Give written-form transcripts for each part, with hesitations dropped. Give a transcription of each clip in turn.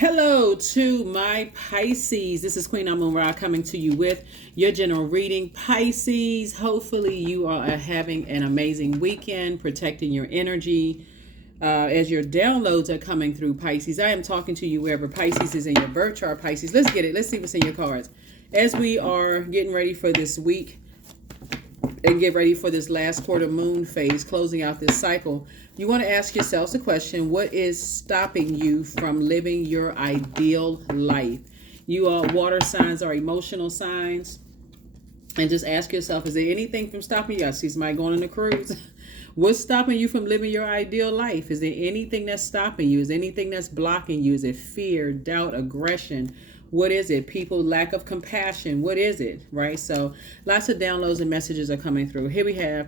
Hello to my Pisces. This is Queen Amun Ra coming to you with your general reading. Pisces, hopefully you are having an amazing weekend, protecting your energy as your downloads are coming through, Pisces. I am talking to you wherever Pisces is in your birth chart, Pisces. Let's get it. Let's see what's in your cards. As we are getting ready for this week, and get ready for this last quarter moon phase, closing out this cycle, you want to ask yourselves the question, what is stopping you from living your ideal life? You are water signs or emotional signs. And just ask yourself, is there anything from stopping you? I see somebody going on a cruise. What's stopping you from living your ideal life? Is there anything that's stopping you? Is there anything that's blocking you? Is it fear, doubt, aggression? What is it? People, lack of compassion. What is it? Right? So lots of downloads and messages are coming through. Here we have,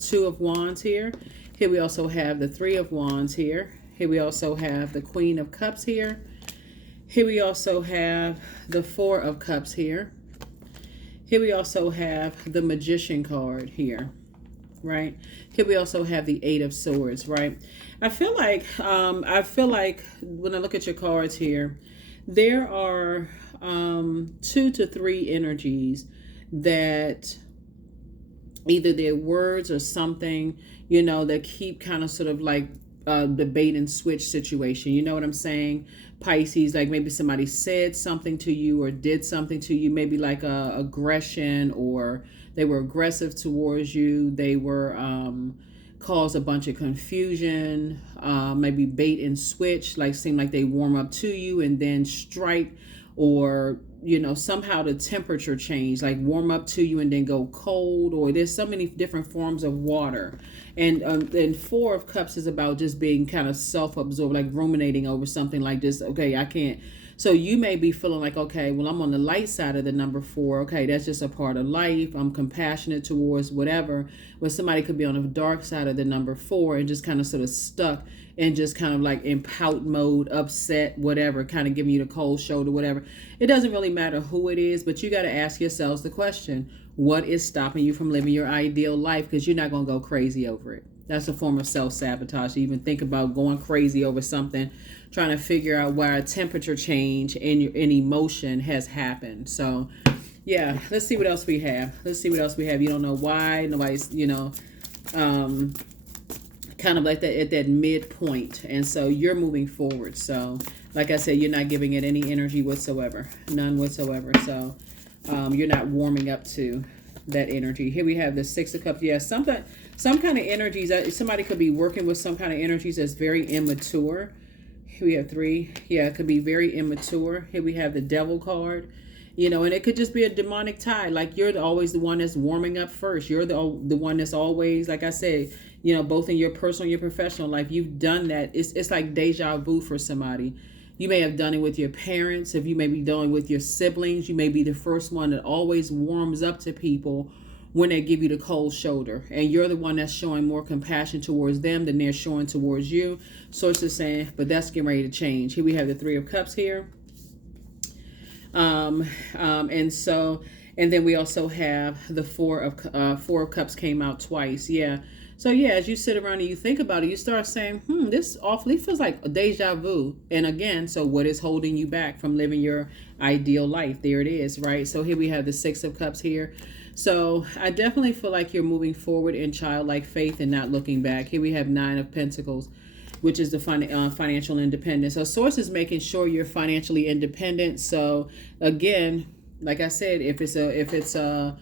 Two of Wands here. Here we also have the Three of Wands here. Here we also have the Queen of Cups here. Here we also have the Four of Cups here. Here we also have the Magician card here, right? Here we also have the Eight of Swords, right? I feel like when I look at your cards here, there are 2 to 3 energies that either they're words or something, that keep kind of sort of like the bait and switch situation. You know what I'm saying? Pisces, like maybe somebody said something to you or did something to you, maybe like aggression, or they were aggressive towards you. They were caused a bunch of confusion, maybe bait and switch, like seem like they warm up to you and then strike, or somehow the temperature change, like warm up to you and then go cold, or there's so many different forms of water. And Four of Cups is about just being kind of self-absorbed, like ruminating over something like this. Okay, I can't. So you may be feeling like, okay, well, I'm on the light side of the number 4. Okay, that's just a part of life. I'm compassionate towards whatever. But somebody could be on the dark side of the number 4 and just kind of sort of stuck and just kind of like in pout mode, upset, whatever, kind of giving you the cold shoulder, whatever. It doesn't really matter who it is, but you got to ask yourselves the question, what is stopping you from living your ideal life? Because you're not going to go crazy over it. That's a form of self-sabotage. You even think about going crazy over something, trying to figure out why a temperature change in emotion has happened. So, yeah, let's see what else we have. You don't know why. Nobody's, kind of like that at that midpoint. And so you're moving forward. So, like I said, you're not giving it any energy whatsoever. None whatsoever. So, you're not warming up to that energy. Here we have the Six of Cups. Yeah, some kind of energies. Somebody could be working with some kind of energies that's very immature. Here we have 3. Yeah, it could be very immature. Here we have the Devil card. And it could just be a demonic tie. Like you're always the one that's warming up first. You're the one that's always, like I said, both in your personal and your professional life, you've done that. It's like deja vu for somebody. You may have done it with your parents. If you may be doing it with your siblings, you may be the first one that always warms up to people when they give you the cold shoulder. And you're the one that's showing more compassion towards them than they're showing towards you. Sources saying, but that's getting ready to change. Here we have the Three of Cups here. And then we also have the Four of Cups came out twice. Yeah. So yeah, as you sit around and you think about it, you start saying, this awfully feels like a deja vu. And again, so what is holding you back from living your ideal life? There it is, right? So here we have the Six of Cups here. So I definitely feel like you're moving forward in childlike faith and not looking back. Here we have Nine of Pentacles, which is the financial independence. So source is making sure you're financially independent. So again, like I said, if it's a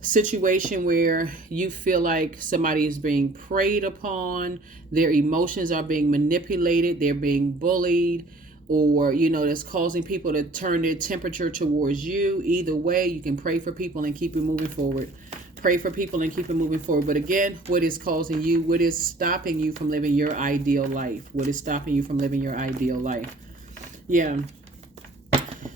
situation where you feel like somebody is being preyed upon, their emotions are being manipulated, they're being bullied, or that's causing people to turn their temperature towards you, either way, you can pray for people and keep it moving forward. Pray for people and keep it moving forward. But again, what is causing you? What is stopping you from living your ideal life? What is stopping you from living your ideal life? Yeah.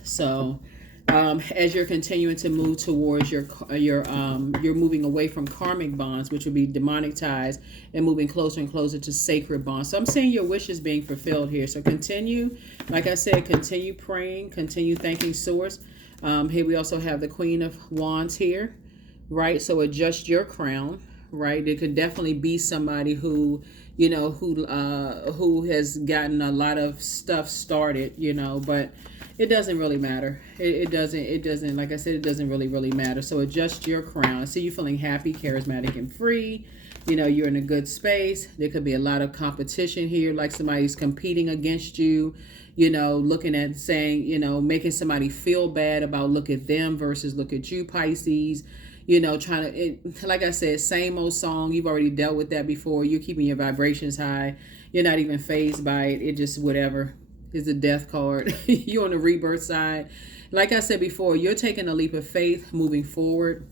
So as you're continuing to move towards you're moving away from karmic bonds, which would be demonic ties, and moving closer and closer to sacred bonds. So I'm saying your wish is being fulfilled here. So continue, like I said, continue praying, continue thanking Source. Here we also have the Queen of Wands here, right? So adjust your crown, right? There could definitely be somebody who you know, who has gotten a lot of stuff started, you know, but it doesn't really matter. It doesn't, like I said, it doesn't really matter. So adjust your crown. I see you feeling happy, charismatic, and free. You know, you're in a good space. There could be a lot of competition here, like somebody's competing against you, you know, looking at saying, you know, making somebody feel bad about look at them versus look at you, Pisces. You know, trying to, like I said, same old song. You've already dealt with that before. You're keeping your vibrations high. You're not even phased by it. It just whatever. Is a death card. You're on the rebirth side. Like I said before, you're taking a leap of faith moving forward.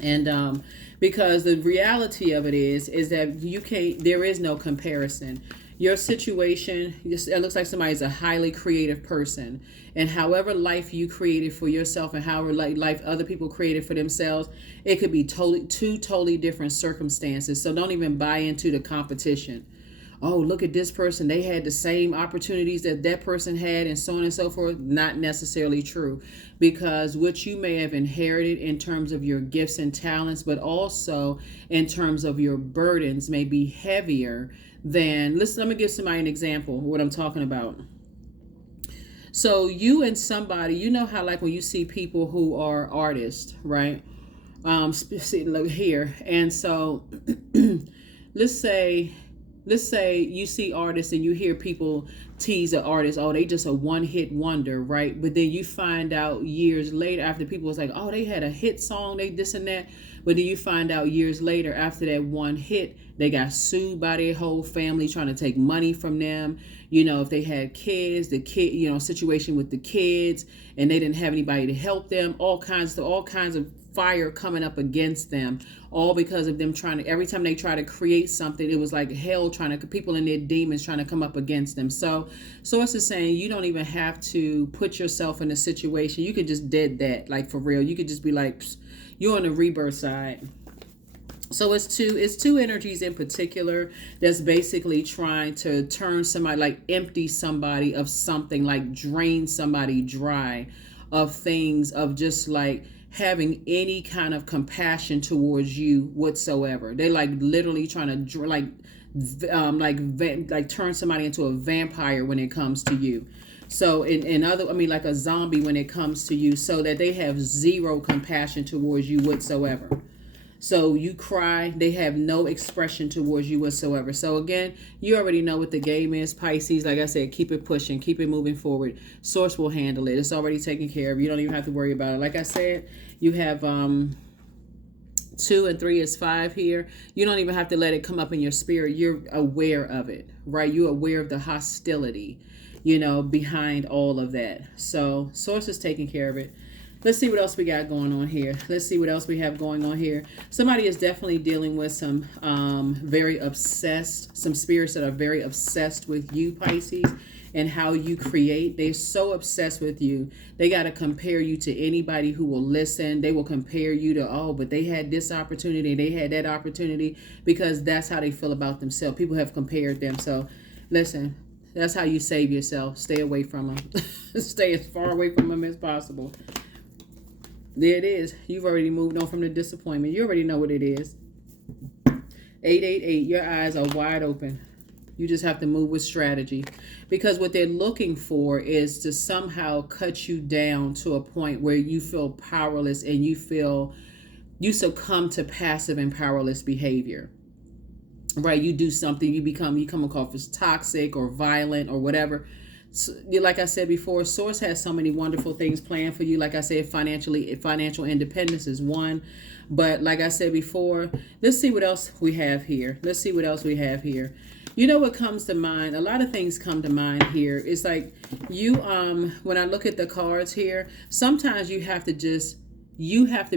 And because the reality of it is that you can't, there is no comparison. Your situation, it looks like somebody's a highly creative person. And however life you created for yourself and however life other people created for themselves, it could be two totally different circumstances. So don't even buy into the competition. Oh, look at this person. They had the same opportunities that that person had and so on and so forth. Not necessarily true, because what you may have inherited in terms of your gifts and talents, but also in terms of your burdens may be heavier than, listen, let me give somebody an example of what I'm talking about. So you and somebody, you know how like when you see people who are artists, right? Look here. And so let's say you see artists and you hear people tease an artist, oh, they just a one-hit wonder, right? But then you find out years later after people was like, oh, they had a hit song, they this and that. But then you find out years later after that one hit, they got sued by their whole family trying to take money from them. You know, if they had kids, the kid, you know, situation with the kids, and they didn't have anybody to help them, all kinds of fire coming up against them, all because of them trying to, every time they try to create something, it was like hell trying to, people and their demons trying to come up against them. So Source is saying you don't even have to put yourself in a situation. You could just dead that, like for real. You could just be like, you're on the rebirth side. So it's two energies in particular that's basically trying to turn somebody, like empty somebody of something, like drain somebody dry of things, of just like having any kind of compassion towards you whatsoever. They like literally trying to like turn somebody into a vampire when it comes to you. So in other, I mean, like a zombie when it comes to you, so that they have zero compassion towards you whatsoever. So you cry, they have no expression towards you whatsoever. So again, you already know what the game is, Pisces. Like I said, keep it pushing, keep it moving forward. Source will handle it. It's already taken care of. You don't even have to worry about it. Like I said, you have 2 and 3 is 5 here. You don't even have to let it come up in your spirit. You're aware of it, right? You're aware of the hostility, you know, behind all of that. So Source is taking care of it. Let's see what else we got going on here. Let's see what else we have going on here. Somebody is definitely dealing with some very obsessed, some spirits that are very obsessed with you, Pisces, and how you create. They're so obsessed with you. They got to compare you to anybody who will listen. They will compare you to, oh, but they had this opportunity, they had that opportunity, because that's how they feel about themselves. People have compared them. So listen, that's how you save yourself. Stay away from them. Stay as far away from them as possible. There it is. You've already moved on from the disappointment. You already know what it is. 888. Your eyes are wide open. You just have to move with strategy, because what they're looking for is to somehow cut you down to a point where you feel powerless and you succumb to passive and powerless behavior. Right? You do something, you come across as toxic or violent or whatever. So, like I said before, Source has so many wonderful things planned for you. Like I said, financial independence is one. But like I said before, let's see what else we have here. You know what comes to mind? A lot of things come to mind here. It's like you, when I look at the cards here, sometimes you have to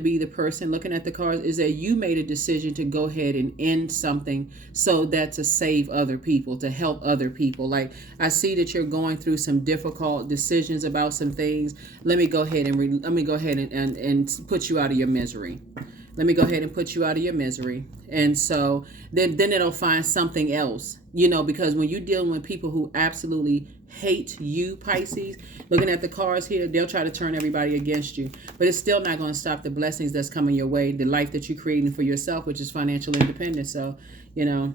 be the person looking at the cards, is that you made a decision to go ahead and end something so that to save other people, to help other people. Like I see that you're going through some difficult decisions about some things. Let me go ahead and put you out of your misery. Let me go ahead and put you out of your misery. And so then it'll find something else, you know, because when you're dealing with people who absolutely hate you, Pisces, looking at the cards here, they'll try to turn everybody against you. But it's still not going to stop the blessings that's coming your way, the life that you're creating for yourself, which is financial independence. So, you know,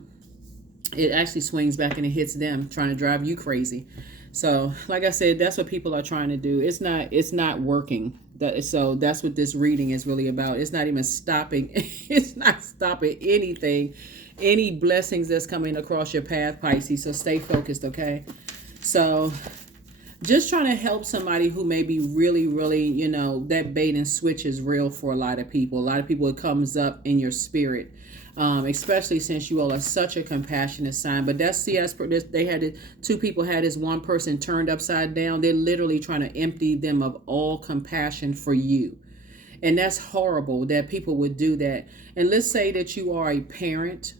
it actually swings back and it hits them, trying to drive you crazy. So, like I said, that's what people are trying to do. It's not working. So that's what this reading is really about. It's not even stopping. It's not stopping anything, any blessings that's coming across your path, Pisces. So stay focused, okay? So just trying to help somebody who may be really, really, that bait and switch is real for a lot of people. A lot of people, it comes up in your spirit. Especially since you all are such a compassionate sign. But that's, see, they had it, two people had this one person turned upside down. They're literally trying to empty them of all compassion for you. And that's horrible that people would do that. And let's say that you are a parent.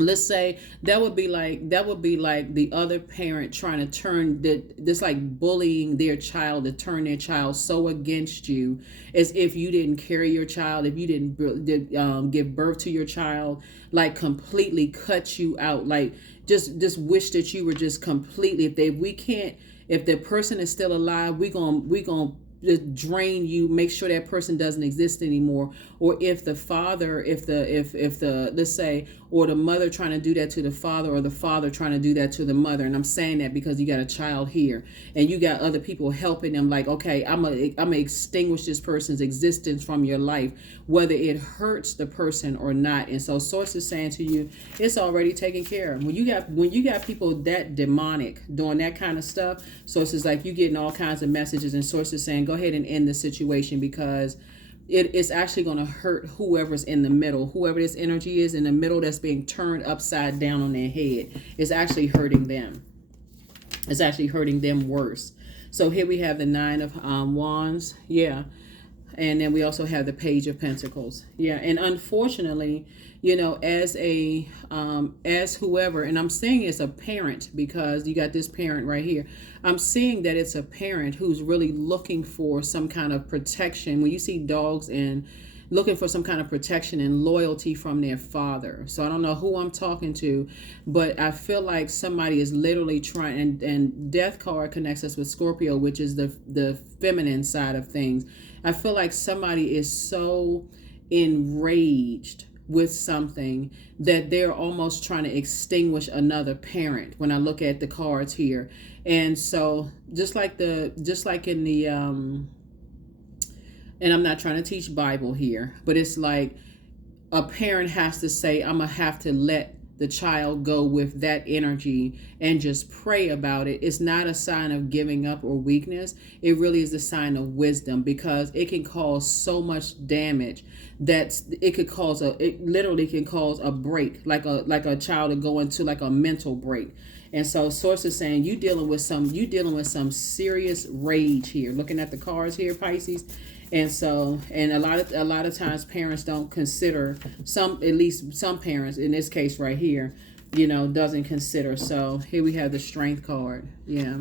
Let's say that would be like the other parent trying to turn this, like bullying their child, to turn their child so against you, as if you didn't carry your child, if you didn't give birth to your child, like completely cut you out, like just wish that you were just completely, if the person is still alive, we gonna just drain you, make sure that person doesn't exist anymore. Or if the father, if the let's say, or the mother trying to do that to the father, or the father trying to do that to the mother. And I'm saying that because you got a child here and you got other people helping them, like, okay, I'm gonna extinguish this person's existence from your life, whether it hurts the person or not. And so source is saying to you, it's already taken care of. When you got people that demonic doing that kind of stuff, source is like, you getting all kinds of messages, and source is saying, go ahead and end the situation, because it's actually going to hurt whoever's in the middle. Whoever this energy is in the middle that's being turned upside down on their head is actually hurting them. It's actually hurting them worse. So here we have the Nine of Wands. Yeah. And then we also have the Page of Pentacles. Yeah. And unfortunately, as whoever, and I'm saying it's a parent because you got this parent right here. I'm seeing that it's a parent who's really looking for some kind of protection. When you see dogs, and looking for some kind of protection and loyalty from their father. So I don't know who I'm talking to, but I feel like somebody is literally trying, and Death card connects us with Scorpio, which is the feminine side of things. I feel like somebody is so enraged with something that they're almost trying to extinguish another parent when I look at the cards here. And so just like in the and I'm not trying to teach Bible here, but it's like a parent has to say, I'm gonna have to let the child go with that energy and just pray about it. It's not a sign of giving up or weakness. It really is a sign of wisdom, because it can cause so much damage that it literally can cause a break, like a child to go into like a mental break. And so source is saying you dealing with some serious rage here. Looking at the cards here, Pisces. And so, and a lot of times parents don't consider, at least some parents in this case right here, doesn't consider. So here we have the Strength card. Yeah.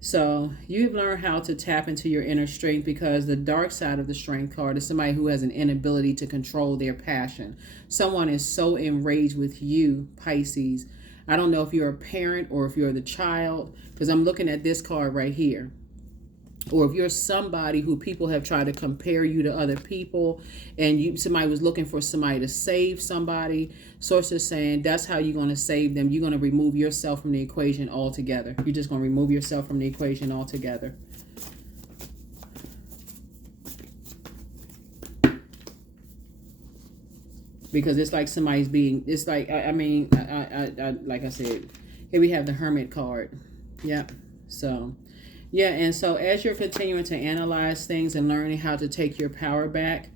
So you've learned how to tap into your inner strength, because the dark side of the Strength card is somebody who has an inability to control their passion. Someone is so enraged with you, Pisces. I don't know if you're a parent or if you're the child, because I'm looking at this card right here. Or if you're somebody who people have tried to compare you to other people, and somebody was looking for somebody to save somebody. Source is saying that's how you're going to save them. You're going to remove yourself from the equation altogether. You're just going to remove yourself from the equation altogether. Because it's like somebody's being, it's like, like I said, here we have the Hermit card. Yep. So, yeah. And so as you're continuing to analyze things and learning how to take your power back,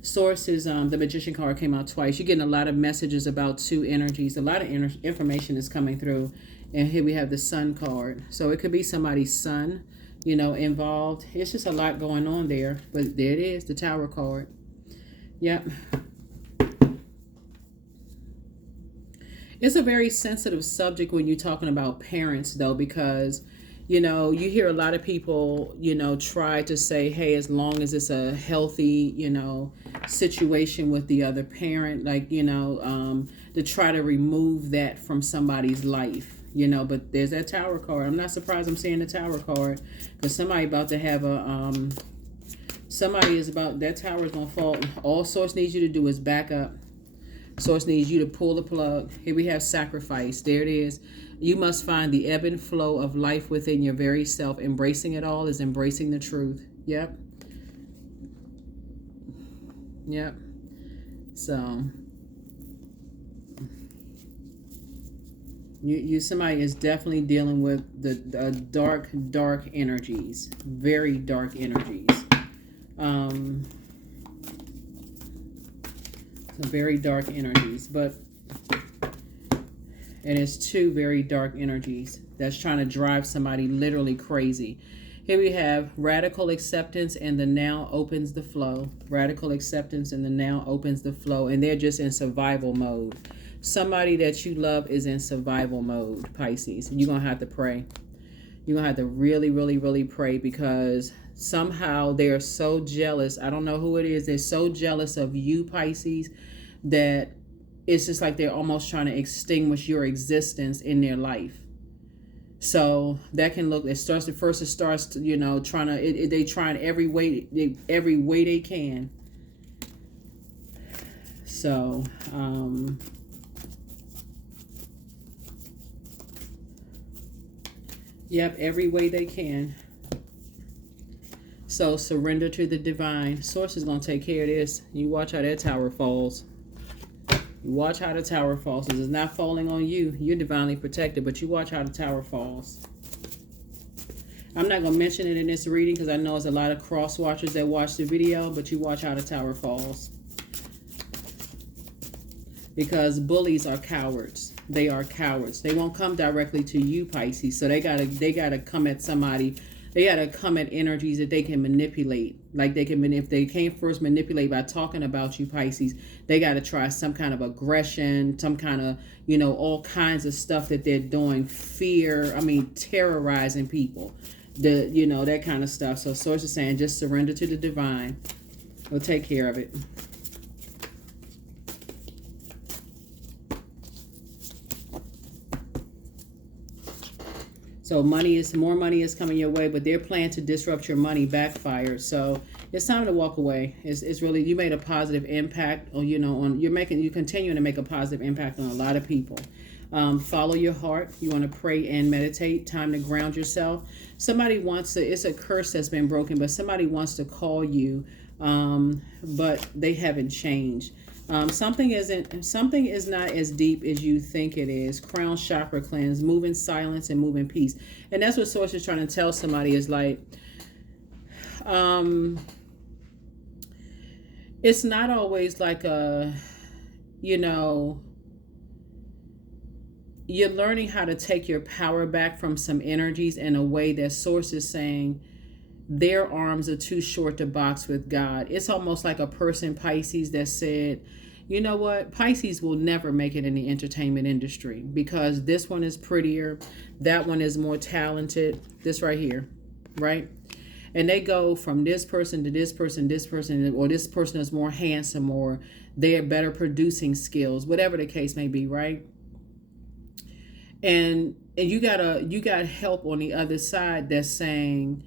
sources, the Magician card came out twice. You're getting a lot of messages about two energies. A lot of information is coming through. And here we have the Sun card. So it could be somebody's son, involved. It's just a lot going on there. But there it is, the Tower card. Yep. It's a very sensitive subject when you're talking about parents, though, because, you hear a lot of people, try to say, hey, as long as it's a healthy, situation with the other parent, like, to try to remove that from somebody's life, but there's that Tower card. I'm not surprised I'm seeing the Tower card, because somebody about to have that tower is going to fall. All Source needs you to do is back up. Source needs you to pull the plug. Here we have sacrifice. There it is. You must find the ebb and flow of life within your very self. Embracing it all is embracing the truth. Yep. Yep. So somebody is definitely dealing with the dark energies, very dark energies. Some very dark energies, but it is two very dark energies that's trying to drive somebody literally crazy. Here we have radical acceptance, and the now opens the flow. Radical acceptance, and the now opens the flow, and they're just in survival mode. Somebody that you love is in survival mode, Pisces. You're going to have to pray. You're going to have to really, really, really pray, because somehow they're so jealous. I don't know who it is. They're so jealous of you, Pisces, that it's just like they're almost trying to extinguish your existence in their life. So that can look, it starts you know, trying to, they trying every way they can. So, yep, every way they can. So surrender to the divine. Source is going to take care of this. You watch how that tower falls. You watch how the tower falls. It's not falling on you. You're divinely protected, but you watch how the tower falls. I'm not going to mention it in this reading because I know there's a lot of cross watchers that watch the video, but you watch how the tower falls. Because bullies are cowards. They are cowards. They won't come directly to you, Pisces. So they gotta come at somebody. They gotta come at energies that they can manipulate. Like if they can't first manipulate by talking about you, Pisces, they gotta try some kind of aggression, some kind of, you know, all kinds of stuff that they're doing. Fear, terrorizing people. You know, that kind of stuff. So Source is saying just surrender to the divine. We'll take care of it. So more money is coming your way, but their plan to disrupt your money backfired. So it's time to walk away. It's really, you made a positive impact, or you're continuing to make a positive impact on a lot of people. Follow your heart. You want to pray and meditate. Time to ground yourself. Somebody wants to, it's a curse that's been broken, but somebody wants to call you, but they haven't changed. Something is not as deep as you think it is. Crown chakra cleanse, move in silence and move in peace. And that's what Source is trying to tell somebody, is like, it's not always like you're learning how to take your power back from some energies in a way that Source is saying their arms are too short to box with God. It's almost like a person, Pisces, that said, you know what, Pisces will never make it in the entertainment industry because this one is prettier, that one is more talented, this right here, right? And they go from this person to this person, or this person is more handsome, or they are better producing skills, whatever the case may be, right? And you got help on the other side that's saying,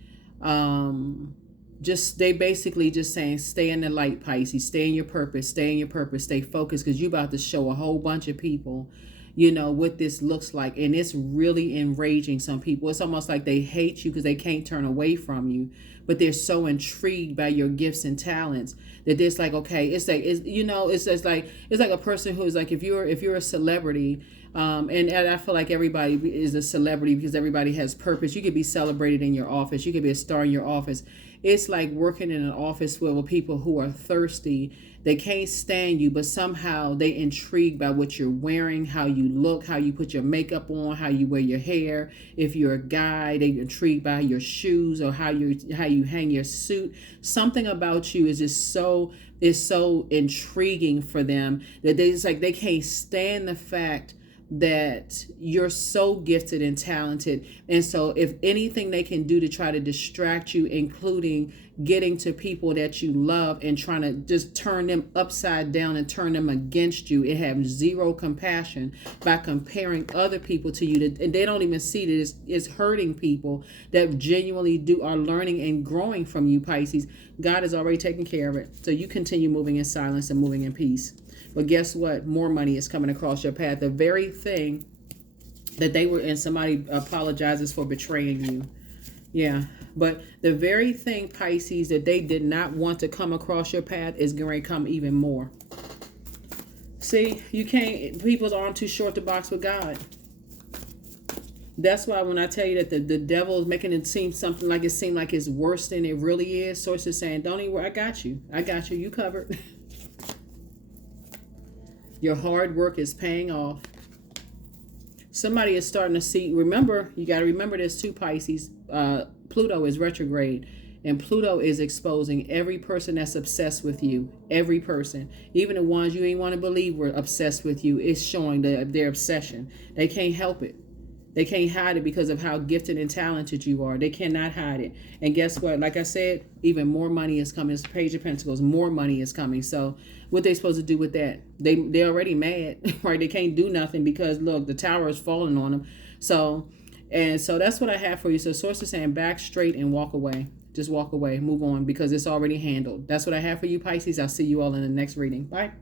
they basically just saying, stay in the light, Pisces, stay in your purpose, stay focused, because you about to show a whole bunch of people, what this looks like. And it's really enraging some people. It's almost like they hate you because they can't turn away from you, but they're so intrigued by your gifts and talents that it's like, okay, it's like a person who is like, if you're a celebrity, and I feel like everybody is a celebrity because everybody has purpose. You could be celebrated in your office. You could be a star in your office. It's like working in an office with people who are thirsty. They can't stand you, but somehow they intrigued by what you're wearing, how you look, how you put your makeup on, how you wear your hair. If you're a guy, they intrigued by your shoes or how you hang your suit. Something about you is just so intriguing for them that they can't stand the fact that you're so gifted and talented. And so if anything they can do to try to distract you, including getting to people that you love and trying to just turn them upside down and turn them against you, it has zero compassion by comparing other people to you, and they don't even see that it's hurting people that genuinely are learning and growing from you, Pisces. God has already taken care of it. So you continue moving in silence and moving in peace. But guess what? More money is coming across your path. The very thing that they were in, somebody apologizes for betraying you. Yeah. But the very thing, Pisces, that they did not want to come across your path is going to come even more. See, you can't, people's arm too short to box with God. That's why when I tell you that the devil is making it seem something like it's worse than it really is, Source is saying, don't even worry, I got you. I got you. You covered. Your hard work is paying off. Somebody is starting to see, remember, you got to remember this too, Pisces. Pluto is retrograde, and Pluto is exposing every person that's obsessed with you. Every person, even the ones you ain't want to believe were obsessed with you, is showing their obsession. They can't help it. They can't hide it because of how gifted and talented you are. They cannot hide it. And guess what? Like I said, even more money is coming. It's Page of Pentacles. More money is coming. So what they supposed to do with that? They're already mad, right? They can't do nothing because, look, the tower is falling on them. So that's what I have for you. So Source is saying back straight and walk away. Just walk away. Move on because it's already handled. That's what I have for you, Pisces. I'll see you all in the next reading. Bye.